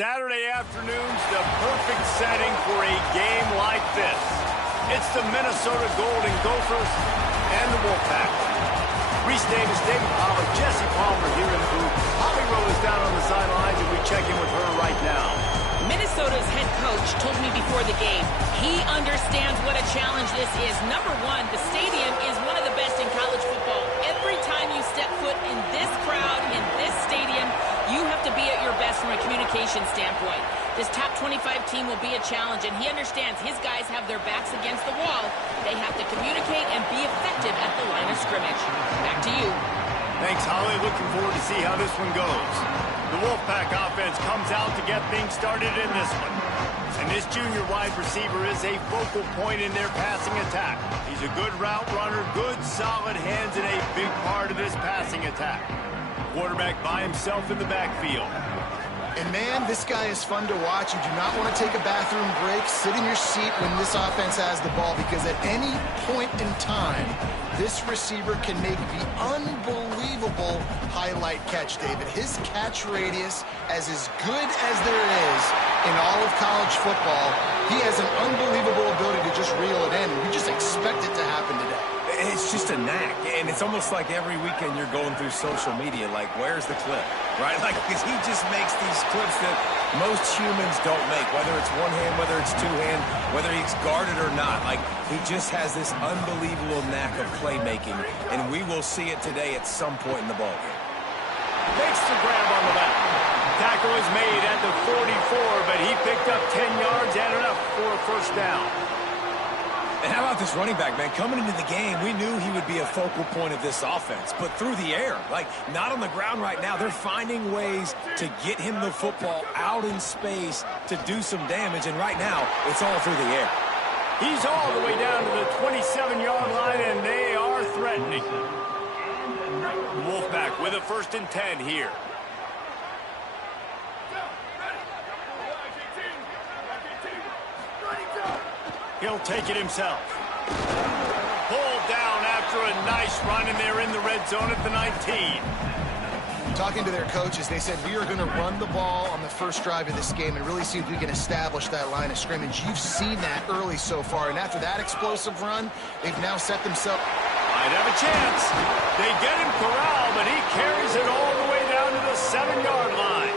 Saturday afternoon's the perfect setting for a game like this. It's the Minnesota Golden Gophers and the Wolfpack. Reese Davis, David Pollack, Jesse Palmer here in the booth. Holly Rowe is down on the sidelines, and we check in with her right now. Minnesota's head coach told me before the game he understands what a challenge this is. Number one, the stadium is one of the best in college football. Every time you step foot in this crowd, in this stadium, you have to be at your best from a communication standpoint. This top 25 team will be a challenge, and he understands his guys have their backs against the wall. They have to communicate and be effective at the line of scrimmage. Back to you. Thanks, Holly. Looking forward to see how this one goes. The Wolfpack offense comes out to get things started in this one. And this junior wide receiver is a focal point in their passing attack. He's a good route runner, good solid hands, and a big part of this passing attack. Quarterback by himself in the backfield. And, man, this guy is fun to watch. You do not want to take a bathroom break. Sit in your seat when this offense has the ball, because at any point in time, this receiver can make the unbelievable highlight catch, David. His catch radius is as good as there is in all of college football. He has an unbelievable ability to just reel it in. We just expect it to happen today. It's just a knack, and it's almost like every weekend you're going through social media, like, where's the clip, right? Like, because he just makes these clips that most humans don't make, whether it's one hand, whether it's two hand, whether he's guarded or not. Like, he just has this unbelievable knack of playmaking, and we will see it today at some point in the ballgame. Makes the grab on the left. Tackle is made at the 44, but he picked up 10 yards and enough for a first down. And how about this running back, man? Coming into the game, we knew he would be a focal point of this offense, but through the air, like not on the ground right now. They're finding ways to get him the football out in space to do some damage, and right now, it's all through the air. He's all the way down to the 27-yard line, and they are threatening. Wolfpack with a 1st and 10 here. He'll take it himself. Pulled down after a nice run, and they're in the red zone at the 19. Talking to their coaches, they said, we are going to run the ball on the first drive of this game and really see if we can establish that line of scrimmage. You've seen that early so far, and after that explosive run, they've now set themselves. Might have a chance. They get him corralled, but he carries it all the way down to the 7-yard line.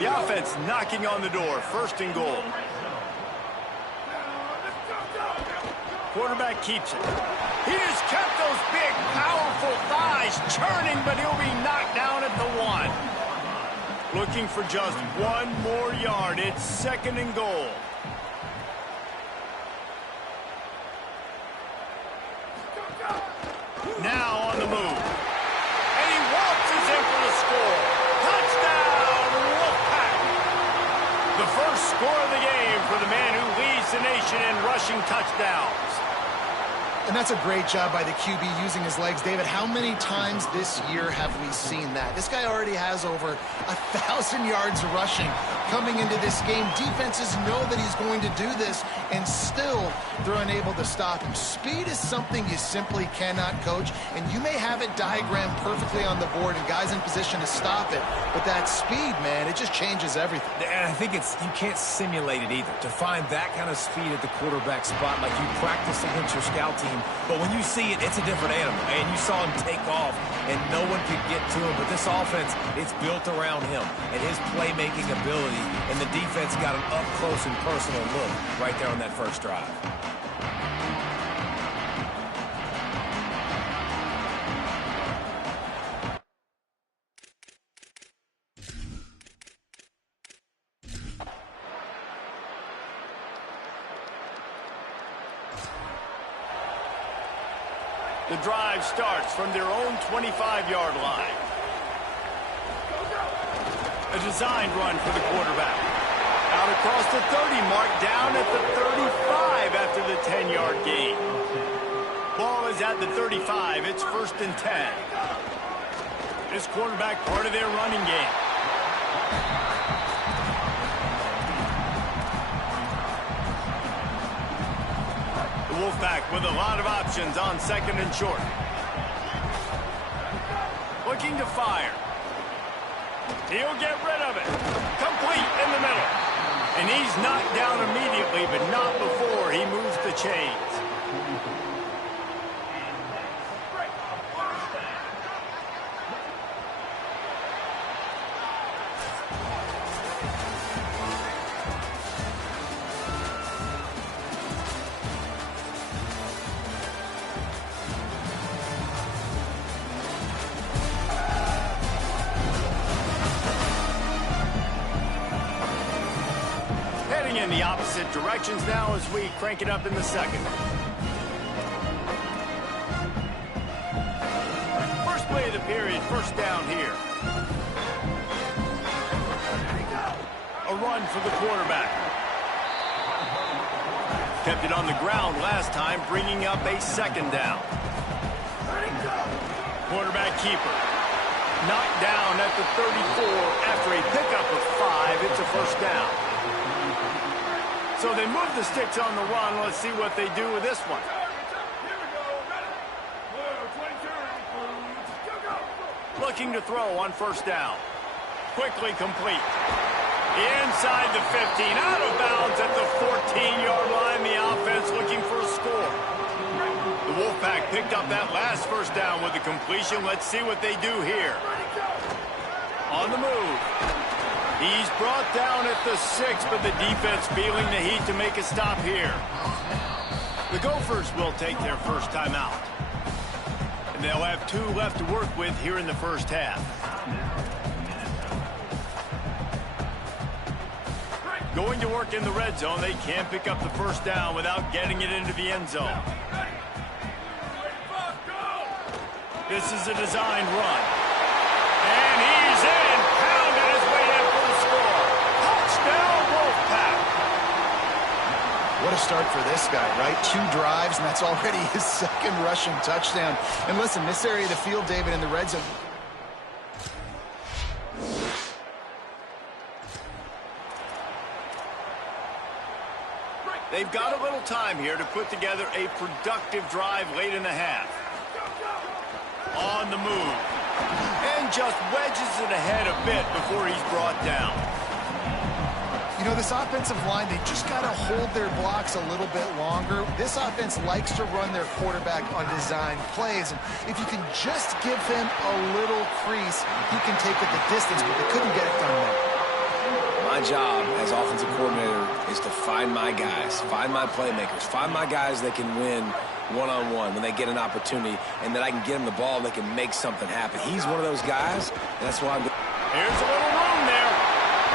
The offense knocking on the door, 1st and goal. Quarterback keeps it. He just kept those big, powerful thighs churning, but he'll be knocked down at the 1. Looking for just 1 more yard. It's 2nd and goal. Now on the move. And he waltzes in for the score. Touchdown, Wolfpack. The first score of the game for the man who leads the nation in rushing touchdowns. And that's a great job by the QB using his legs. David, how many times this year have we seen that? This guy already has over 1,000 yards rushing coming into this game. Defenses know that he's going to do this, and still they're unable to stop him. Speed is something you simply cannot coach, and you may have it diagrammed perfectly on the board and guys in position to stop it, but that speed, man, it just changes everything. And I think you can't simulate it either. To find that kind of speed at the quarterback spot, like you practice against your scout team, but when you see it, it's a different animal. And you saw him take off, and no one could get to him. But this offense, it's built around him and his playmaking ability, and the defense got an up-close and personal look right there on that first drive. The drive starts from their own 25-yard line. A designed run for the quarterback. Out across the 30 mark, down at the 35 after the 10-yard gain. Ball is at the 35. It's 1st and 10. This quarterback part of their running game. Wolfpack with a lot of options on 2nd and short. Looking to fire. He'll get rid of it. Complete in the middle. And he's knocked down immediately, but not before he moves the chains. In the opposite directions now as we crank it up in the second. First play of the period, first down here. A run for the quarterback. Kept it on the ground last time, bringing up a second down. Quarterback keeper. Knocked down at the 34 after a pickup of 5. It's a first down. So they move the sticks on the run. Let's see what they do with this one. Looking to throw on first down. Quickly complete. Inside the 15. Out of bounds at the 14-yard line. The offense looking for a score. The Wolfpack picked up that last first down with a completion. Let's see what they do here. On the move. He's brought down at the 6, but the defense feeling the heat to make a stop here. The Gophers will take their first time out. And they'll have 2 left to work with here in the first half. Going to work in the red zone, they can pick up the first down without getting it into the end zone. This is a designed run. And he's in. Pounded his way in for the score. Touchdown, Wolfpack. What a start for this guy, right? 2 drives, and that's already his second rushing touchdown. And listen, this area of the field, David, in the red zone. They've got a little time here to put together a productive drive late in the half. On the move. And just wedges it ahead a bit before he's brought down. You know, this offensive line, they just got to hold their blocks a little bit longer. This offense likes to run their quarterback on design plays. And if you can just give him a little crease, he can take it the distance, but they couldn't get it done there. My job as offensive coordinator is to find my guys, find my playmakers, find my guys that can win one-on-one when they get an opportunity, and that I can get them the ball and they can make something happen. He's one of those guys, and that's why I'm doing. Here's a little room there.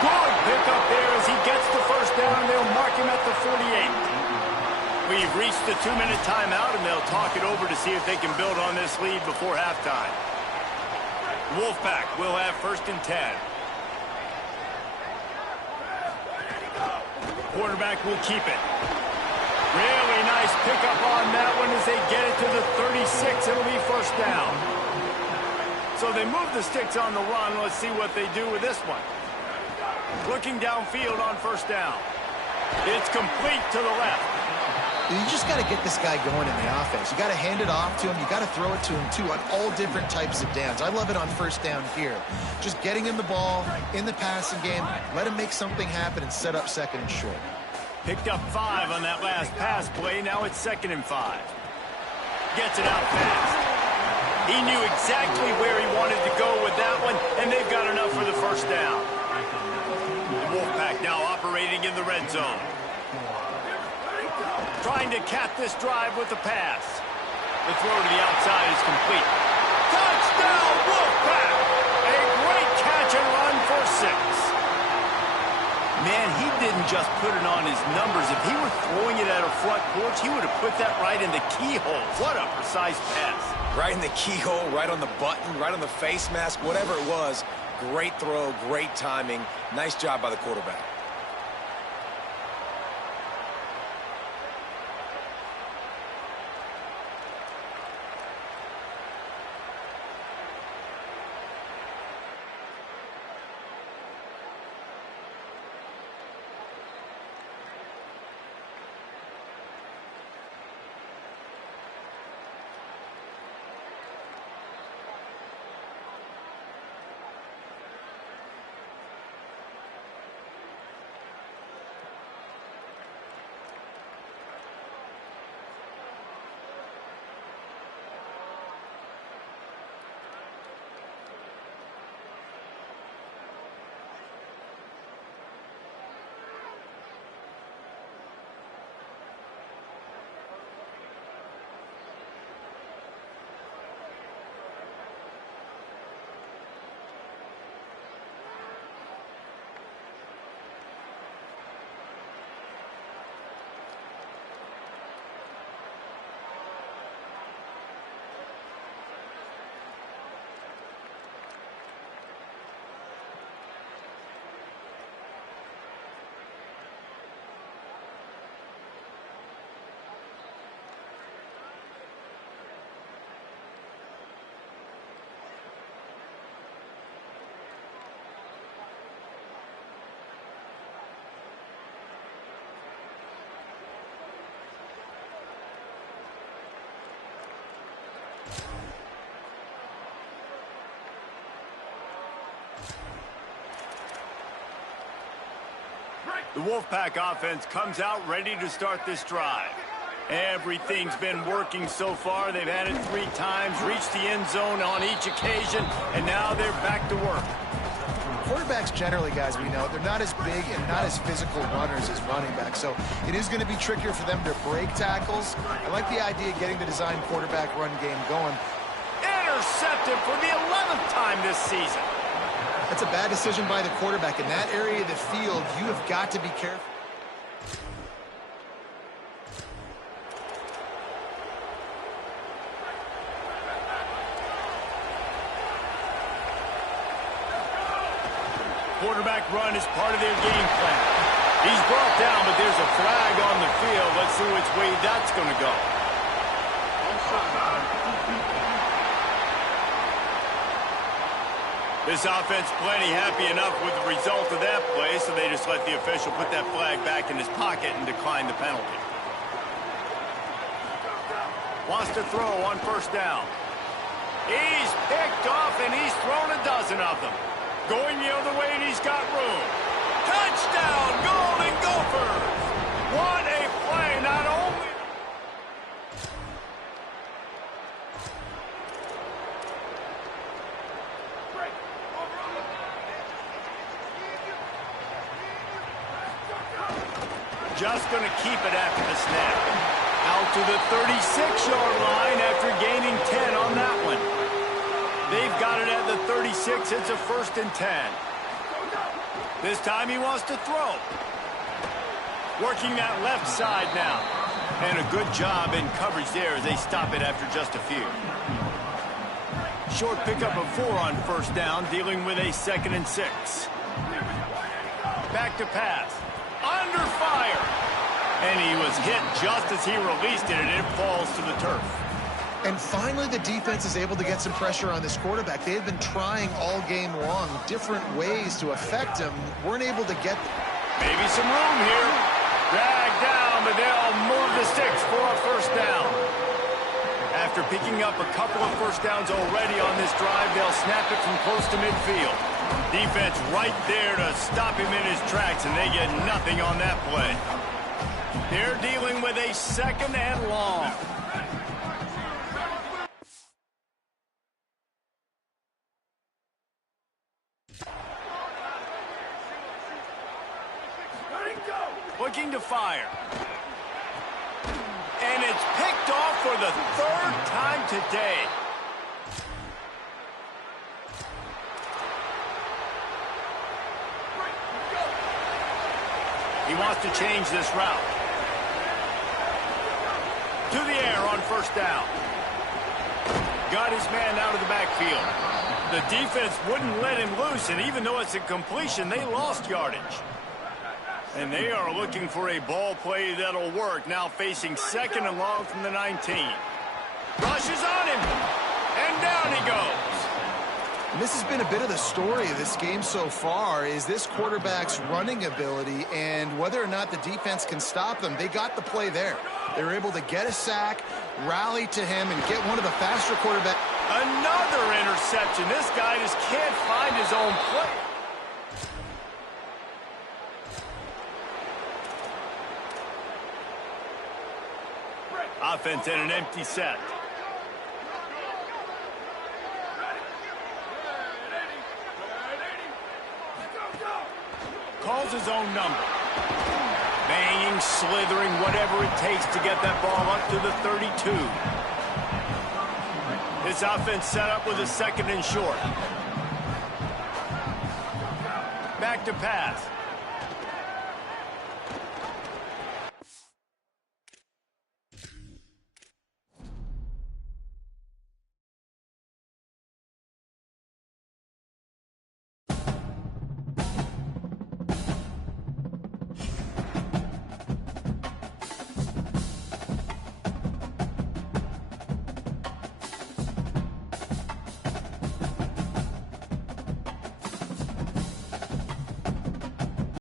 Good pick up there as he gets the first down. They'll mark him at the 48. We've reached the 2-minute timeout, and they'll talk it over to see if they can build on this lead before halftime. Wolfpack will have first and 10. Quarterback will keep it. Really nice pickup on that one as they get it to the 36. It'll be first down. So they move the sticks on the run. Let's see what they do with this one. Looking downfield on first down. It's complete to the left. You just got to get this guy going in the offense. You got to hand it off to him. You got to throw it to him, too, on all different types of downs. I love it on first down here. Just getting him the ball in the passing game. Let him make something happen and set up second and short. Picked up 5 on that last pass play. Now it's 2nd and 5. Gets it out fast. He knew exactly where he wanted to go with that one, and they've got enough for the first down. The Wolfpack now operating in the red zone. Trying to cap this drive with the pass. The throw to the outside is complete. Touchdown, Wolfpack! A great catch and run for 6. Man, he didn't just put it on his numbers. If he were throwing it at a front porch, he would have put that right in the keyhole. What a precise pass. Right in the keyhole, right on the button, right on the face mask, whatever it was. Great throw, great timing. Nice job by the quarterback. The Wolfpack offense comes out ready to start this drive. Everything's been working so far. They've had it 3 times, reached the end zone on each occasion, and now they're back to work. Quarterbacks generally, guys, we know, they're not as big and not as physical runners as running backs, so it is going to be trickier for them to break tackles. I like the idea of getting the design quarterback run game going. Intercepted for the 11th time this season. That's a bad decision by the quarterback. In that area of the field, you have got to be careful. Quarterback run is part of their game plan. He's brought down, but there's a flag on the field. Let's see which way that's going to go. This offense plenty happy enough with the result of that play, so they just let the official put that flag back in his pocket and decline the penalty. Wants to throw on first down. He's picked off, and he's thrown a dozen of them. Going the other way, and he's got room. Touchdown, Golden Gophers! What a play, not only... Just going to keep it after the snap. Out to the 36-yard line after gaining 10 on that one. They've got it at the 36. It's a 1st and 10. This time he wants to throw. Working that left side now. And a good job in coverage there as they stop it after just a few. Short pickup of 4 on first down, dealing with a 2nd and 6. Back to pass. Under fire. And he was hit just as he released it, and it falls to the turf. And finally, the defense is able to get some pressure on this quarterback. They have been trying all game long, different ways to affect him. Weren't able to get... Maybe some room here. Dragged down, but they'll move the sticks for a first down. After picking up a couple of first downs already on this drive, they'll snap it from close to midfield. Defense right there to stop him in his tracks, and they get nothing on that play. They're dealing with a 2nd and long. Looking to fire. And it's picked off for the 3rd time today. He wants to change this route. To the air on first down. Got his man out of the backfield. The defense wouldn't let him loose, and even though it's a completion, they lost yardage. And they are looking for a ball play that'll work. Now facing 2nd and long from the 19. Rushes on him. And down he goes. And this has been a bit of the story of this game so far, is this quarterback's running ability and whether or not the defense can stop them. They got the play there. They were able to get a sack, rally to him, and get one of the faster quarterbacks. Another interception. This guy just can't find his own play. Offense in an empty set. Calls his own number. Banging, slithering, whatever it takes to get that ball up to the 32. This offense set up with a 2nd and short. Back to pass.